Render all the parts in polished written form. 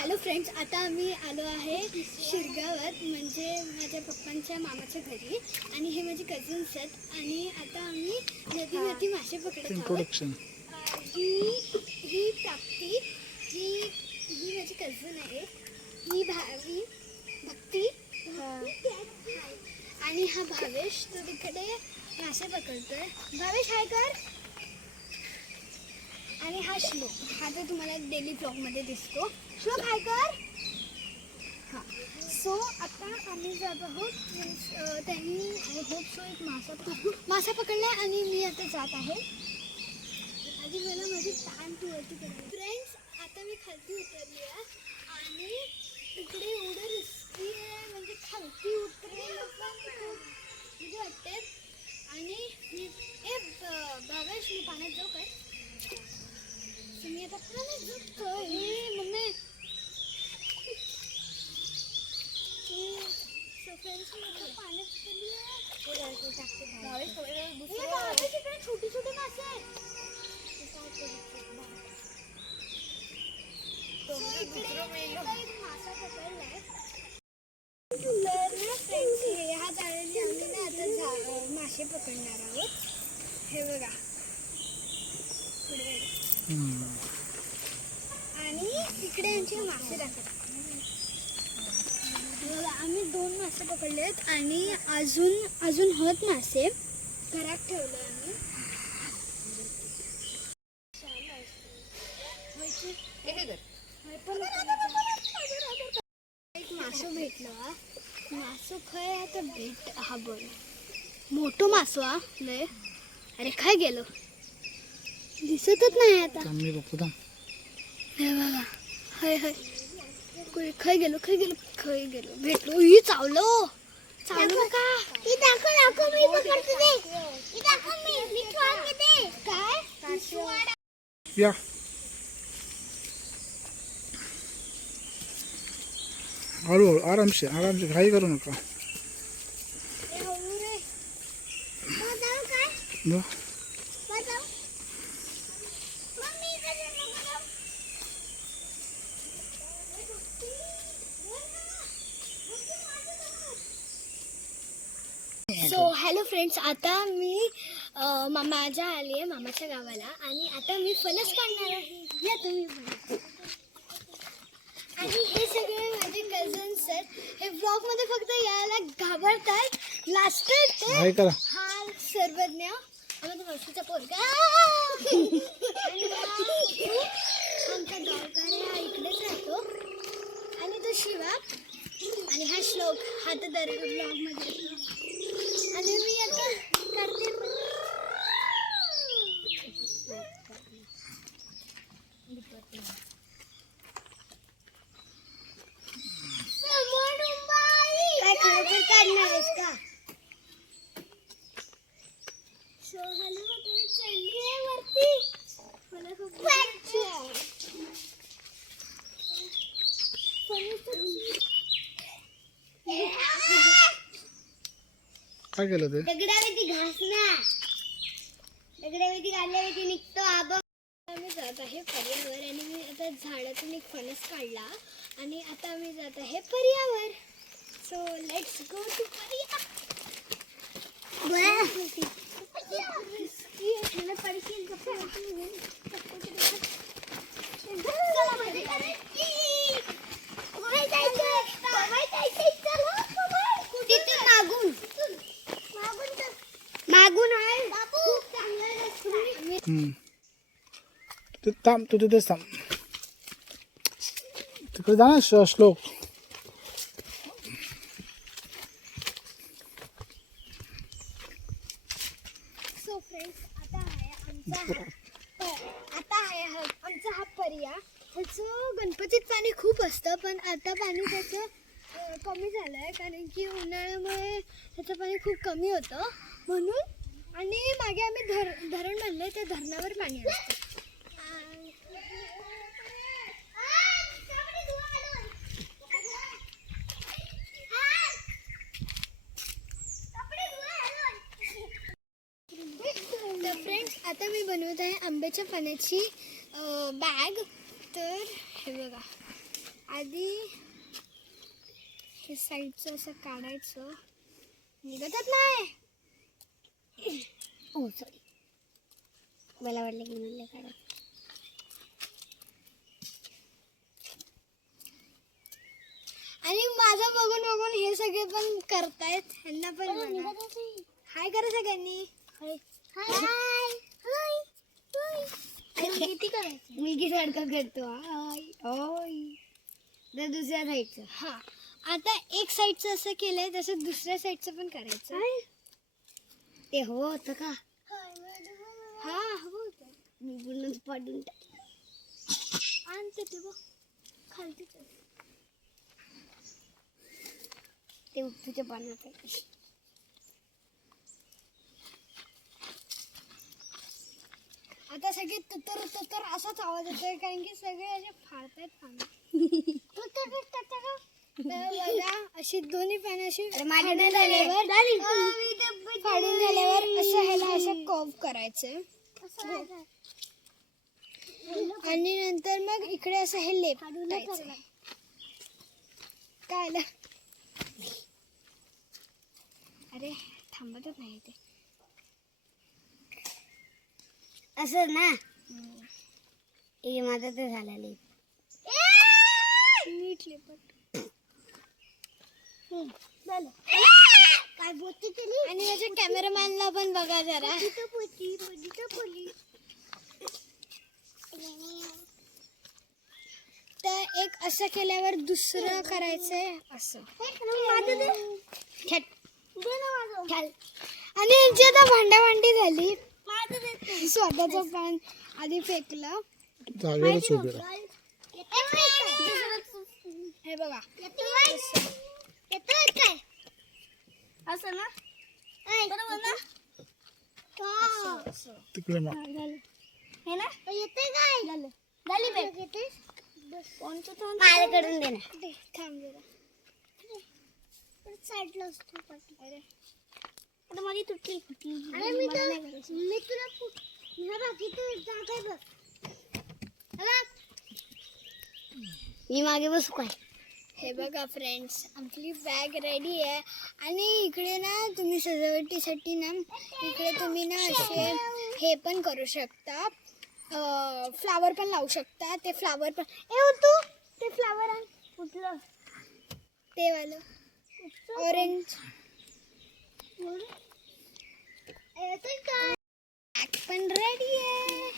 Hello friends, आता आम्ही आलो आहे शिरगावात, म्हणजे माझ्या पप्पांच्या मामाच्या घरी. आणि हे माझे कझन्स आहेत. आणि आता आम्ही नदीमध्ये मासे पकडत आहोत. ही प्राप्ती, ही माझी कझन आहे. ही भक्ती आणि हा भावेश. तो तिकडे मासे पकडतोय. भावेश हाय कर. आणि हा श्लोक, हा तर तुम्हाला डेली ब्लॉगमध्ये दिसतो. श्लोक हाय कर. हां, सो आता आम्ही जात आहोत. त्यांनी होप सो एक मासा पकडला आणि मी आता जात आहे. आधी मला माझी पॅन्ट वरती करायची. फ्रेंड्स, आता मी खालती उतरली आहे आणि इकडे एवढं रिस्की आहे, म्हणजे खालती उतरायला पण खूप भीती वाटते. आणि भावेश, मी पाण्यात जाऊ काय? मी आता पाण्यात जातोय. मम्मी छोटी छोटी मासे आहेत. मासा पकडलाय. ह्या जाळ्याने आम्ही ना आता मासे पकडणार आहोत. हे बघा आणि इकडे आमचे मासे दाखवतात. आम्ही 2 मासे पकडले आहेत आणि अजून होत मासे घरात ठेवले आम्ही. एक मासो भेटला. मासो खय आता भेट हा बघ, मोठो मासो हा लय. अरे काय गेलो, दिसतच नाही आता. हे बघा, हय खय गेलो भेटलो. ही चावलो का? ही दाखव मी पकडते दे. ही दाखव मी ठेवते दे. काय या हळूहळू आरामसे घाई करू नका. सो हॅलो फ्रेंड्स, आता मी माझ्या आली आहे मामाच्या गावाला. आणि आता मी फणस काढणार आहे. या तुम्ही. आणि हे सगळे माझे कझन्स आहेत. हे ब्लॉग मध्ये फक्त यायला घाबरतात, लाजतात ते. हा सर्वज्ञ, आमच्या मावशीचा पोरगा. आमचा गावकरी हा इकडेच राहतो. आणि तो शिवा. आणि हा श्लोक, हा तर दर ब्लॉग मध्ये येतो. आणि मी आता करते. काय खरोखर काढणार आहेस का? सोहली तुम्ही चढली आहे वरती. मला खूप काय केलं ते? दगडावरती घास ना, दगडावरती घालल्यावरती निघतो आबा. आम्ही जात आहे पर्यावर. आणि मी आता झाडातून एक फणस काढला आणि आता आम्ही जात आहे पर्यावर. सो लेट्स गो टू पर्या. मागून आहे. तू थांब, तू तिथेच थांब. तिकडे जा ना श्लोक. सो फ्रेंड्स, आता आहे आमचा हा पर्या. त्याचं गणपतीत पाणी खूप असतं, पण आता पाणी त्याचं कमी झालं आहे, कारण की उन्हाळ्यामुळे त्याचं पाणी खूप कमी होतं म्हणून. आणि मागे आम्ही धरण बांधलं, त्या धरणावर पाणी असतं. तर फ्रेंड्स, आता मी बनवत आहे आंब्याच्या पाण्याची बॅग. तर हे बघा, आधी हे साईडचं असं काढायचं. निघतच नाही. ओ सॉरी, मला वाटलं की म्हणलं काढा. आणि माझं बघून बघून हे सगळे पण करतायत. ह्यांना पण बघा. हाय करा सगळ्यांनी. हाय हाय किती करायचं? मुलगी सारखं करतो. हाय ओय. तर दुसऱ्या साईडचं. हा, आता एक साईडचं असं केलंय तसं दुसऱ्या साईडचं पण करायचं. ते हो होतं का? हा हवं होतं. मी पूर्णच पाडून आणते ते बघ खालती. ते उपटूच्या पाण्यात आहे. आता सगळे तुतर तुतर असाच आवाज येतोय कारण की सगळे असे फाडतायत पाणी. बघा अशी दोन्ही पानं अशी फाडून झाल्यावर असं ह्याला असं कर्व करायचं. आणि नंतर मग इकडे असं हे लेपायचं. काय आलं? अरे थांबतच नाही ते. असं ना. हे माझं तर झालेलं. नीट लेपट. काय बोलते तरी. आणि माझ्या कॅमेरामॅनला पण बघा जरा. तर एक असं केल्यावर दुसरं करायचंय असं. आणि यांची आता भांडाभांडी झाली. स्वतःचं पान आधी फेकलं. जागेवरच उभे राहा. हे बघा असं ना. बरोबर ना. तिकडे मग हे ना येते काय झालं. झाली बेट. माझ्याकडून दे ना. थांब जरा. साईडला असतो पाठी. अरे आता माझी तुटली. अरे मी तुला मी मागे बसू काय. हे बघा फ्रेंड्स, आपली बॅग रेडी आहे. आणि इकडे ना तुम्ही सजावटीसाठी ना इकडे तुम्ही ना असे हे पण करू शकता. फ्लावर पण लावू शकता. ते फ्लावर पण तू ते फ्लावर आण. कुठलं ते वालं ऑरेंज. बॅग पण रेडी आहे.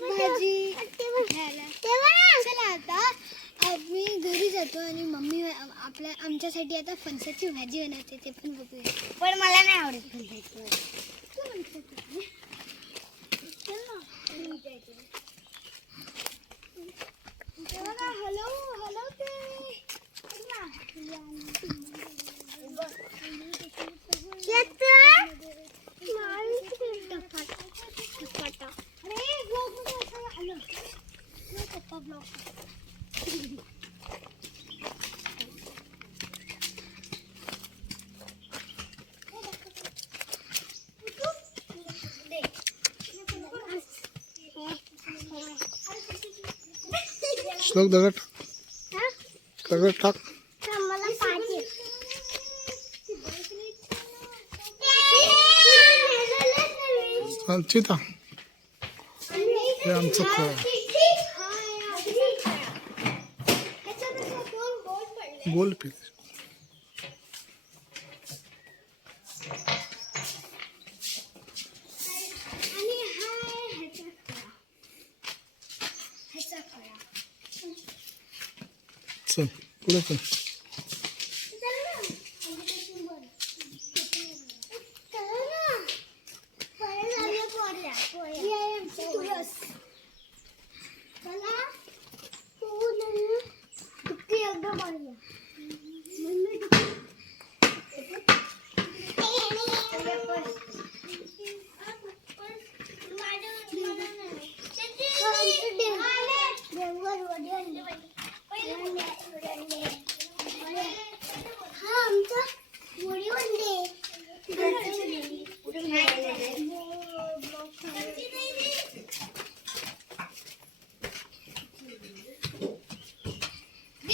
भाजी घ्यायला. चला आता आम्ही घरी जातो आणि मम्मी आमच्यासाठी आता फणसाची भाजी बनवते. ते पण बघूया. पण मला नाही आवडत. हॅलो हॅलो ते श्लोक दगड टाक. मला पाहिजे. चिता हे आमचं फळ. गोल पीस. चल पुढे चल.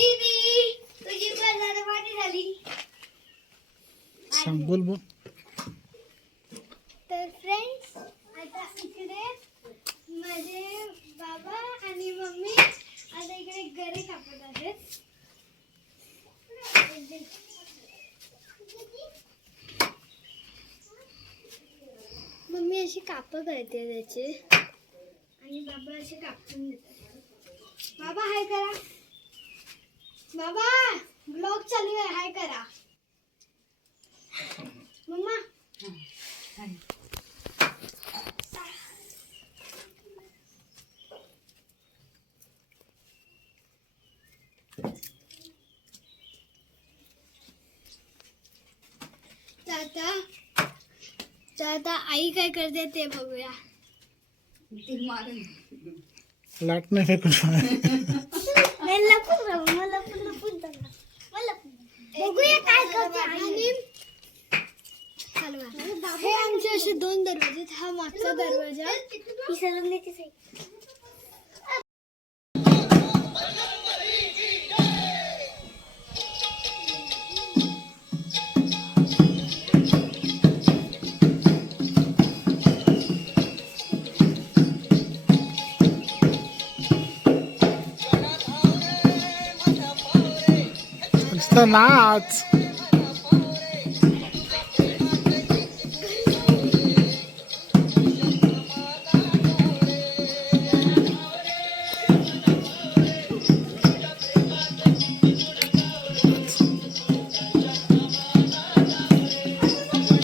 दीदी तुझी बर्थडे पार्टी झाली. सांग बोल बोल. तर फ्रेंड्स आता इकडे माझे बाबा आणि मम्मी आता इकडे गरे कापत आहेत. मम्मी अशी कापं करते त्याचे आणि बाबा असे कापून देतात. बाबा हाय करा. बाबा ब्लॉग चालू आहे, हाय करा. मम्मा तर आता आई काय करते ते बघूया. लाट नाही फेकून बघूया काय करते. आणि हलवा. हे आमचे असे 2 दरवाजे आहेत. हा मागचा दरवाजा. ही सलगण्याची साईड. नुसतं नाच.